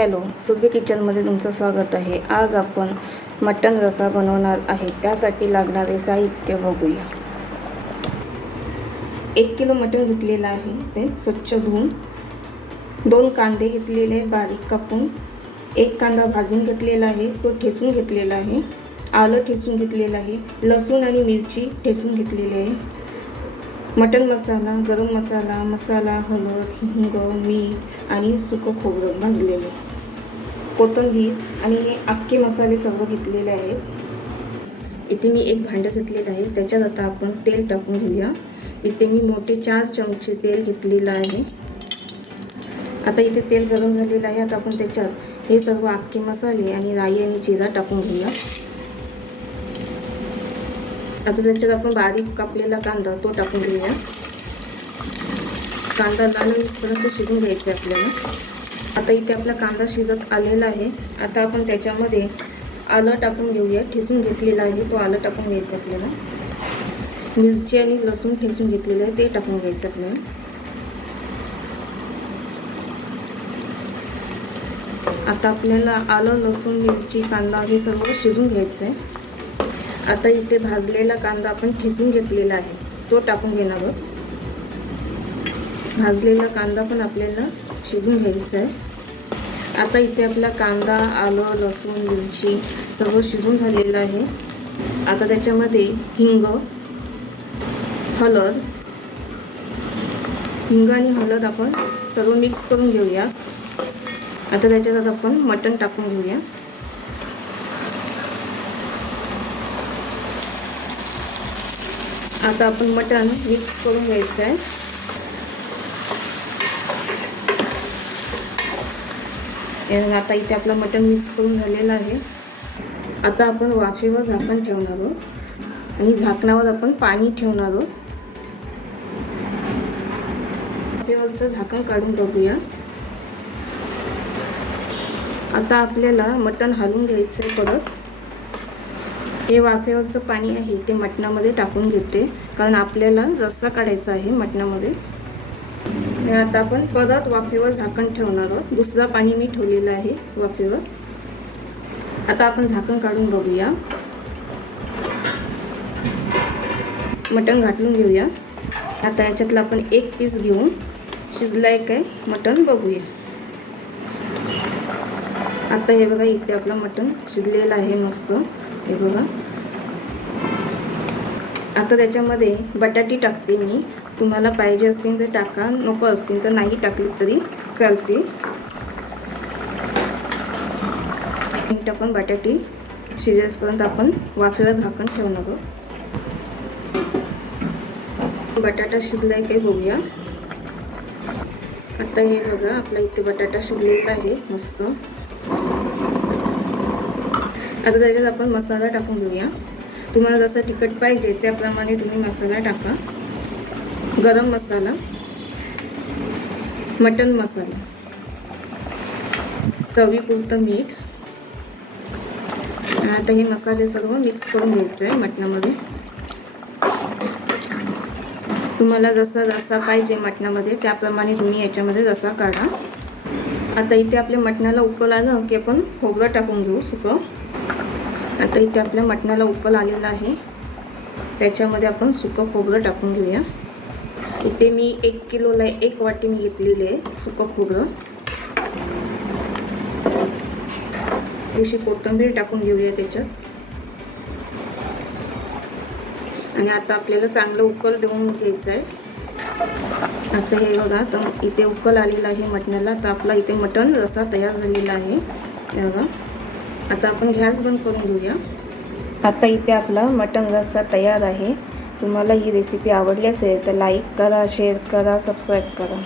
Hello, Surabhi किचनमध्ये तुमचं स्वागत आहे। आज आपण मटण रस्सा बनवणार आहे। त्यासाठी लागणारे साहित्य बघूया। 1 किलो मटण घेतलेलं आहे, ते स्वच्छ धुवून। 2 कांदे घेतलेले बारीक कापून। 1 कांदा भाजून घेतलेला आहे, तो ठेचून घेतलेला आहे। आलं ठेचून घेतलेलं आहे। लसूण आणि मिरची ठेचून घेतलेली आहे। मटन मसाला, गरम मसाला, हळद, हिंग, मीठ आणि सुकं खोबरं भाजलेले, कोथिंबीर आणि अख्खे मसाले सर्व घेतलेले आहेत। इथे मी एक भांडं घेतलेलं आहे, त्याच्यात आता आपण तेल टाकून घेऊया। इथे मी मोठे 4 चमचे तेल घेतलेलं आहे। आता इथे तेल गरम झालेलं आहे। आता आपण त्याच्यात हे सर्व अख्खे मसाले आणि राई आणि जिरा टाकून घेऊया। आता त्याच्यात आपण बारीक कापलेला कांदा तो टाकून घेऊया। कांदा लाल होईपर्यंत शिजून घ्यायचा आहे आपल्याला। आता इथे आपला कांदा शिजत आलेला आहे। आता आपण त्याच्यामध्ये आलं टाकून घेऊया, ठेचून घेतलेला आहे तो आलं टाकून घ्यायचं आपल्याला। मिरची आणि लसूण ठेचून घेतलेलं आहे ते टाकून घ्यायचं आपल्याला। आता आपल्याला आलं, लसूण, मिरची, कांदा हे सर्व शिजून घ्यायचं आहे। आता इथे भाजलेला कांदा आपण ठेचून घेतलेला आहे तो टाकून घेणार आहोत। भाजलेला कांदा पण आपल्याला शिजून घ्यायचा आहे। आता इथे आपला कांदा, आलं, लसूण, मिरची सर्व शिजून झालेलं आहे। आता त्याच्यामध्ये हिंग आणि हळद आपण सर्व मिक्स करून घेऊया। आता त्याच्यात आपण मटण टाकून घेऊया। आता आपण मटण मिक्स करून घ्यायचं आहे। आता इथे आपलं मटण मिक्स करून झालेलं आहे। आता आपण वाफेवर झाकण ठेवणार आहोत आणि झाकणावर आपण पाणी ठेवणार आहोत। वाफेवरचं झाकण काढून बघूया। आता आपल्याला मटण हलवून घ्यायचं आहे परत। हे वाफेवरचं पाणी आहे ते मटणामध्ये टाकून घेते, कारण आपल्याला रस्सा काढायचा आहे मटणामध्ये। आता आपण परत वाफेवर झाकण ठेवणार आहोत। दुसरा पाणी मी ठेवलेलं आहे वाफेवर। आता आपण झाकण काढून बघूया। मटण घाटून घेऊया। आता याच्यातलं आपण एक पीस घेऊन शिजलाय काय मटण बघूया। आता हे बघा, इथे आपलं मटण शिजलेलं आहे मस्त, हे बघा। आता त्याच्यामध्ये बटाटी टाकते मी। तुम्हाला पाहिजे असतील तर टाका, नको असतील तर नाही टाकली तरी चालते। आपण बटाटी शिजेपर्यंत आपण वाफेवर झाकण ठेवणार आहोत। बटाटा शिजलाय काय बघूया। आता हे बघा, आपला इथे बटाटा शिजलेला आहे मस्त। आता त्याच्यात आपण मसाला टाकून घेऊया। तुम्हाला जसं तिखट पाहिजे त्याप्रमाणे तुम्ही मसाला टाका। गरम मसाला, मटन मसाला, चवीपुरतं मीठ। आता हे मसाले सर्व मिक्स करून घ्यायचं आहे मटणामध्ये। तुम्हाला जसा रस्सा पाहिजे मटणामध्ये त्याप्रमाणे तुम्ही याच्यामध्ये रस्सा काढा। आता इथे आपल्या मटणाला उकल आलं की आपण खोबरं टाकून घेऊ सुकं। आता इथे आपल्या मटणाला उकल आलेला आहे, त्याच्यामध्ये आपण सुकं खोबरं टाकून घेऊया। इथे मी 1 किलोला 1 वाटी मी घेतलेली आहे सुकं खोबरं। थोडीशी कोथिंबीर टाकून घेऊया त्याच्यात। आणि आता आपल्याला चांगलं उकल देऊन घ्यायचं आहे। आता हे बघा, तर इथे उकल आलेलं आहे मटणाला। तर आपला इथे मटण रस्सा तयार झालेला आहे, हे बघा। आता आपण गॅस बंद करून घेऊया। आता इथे आपला मटण रस्सा तयार आहे। तुम्हाला ही रेसिपी आवडली असेल तर लाईक करा, शेअर करा, सबस्क्राईब करा।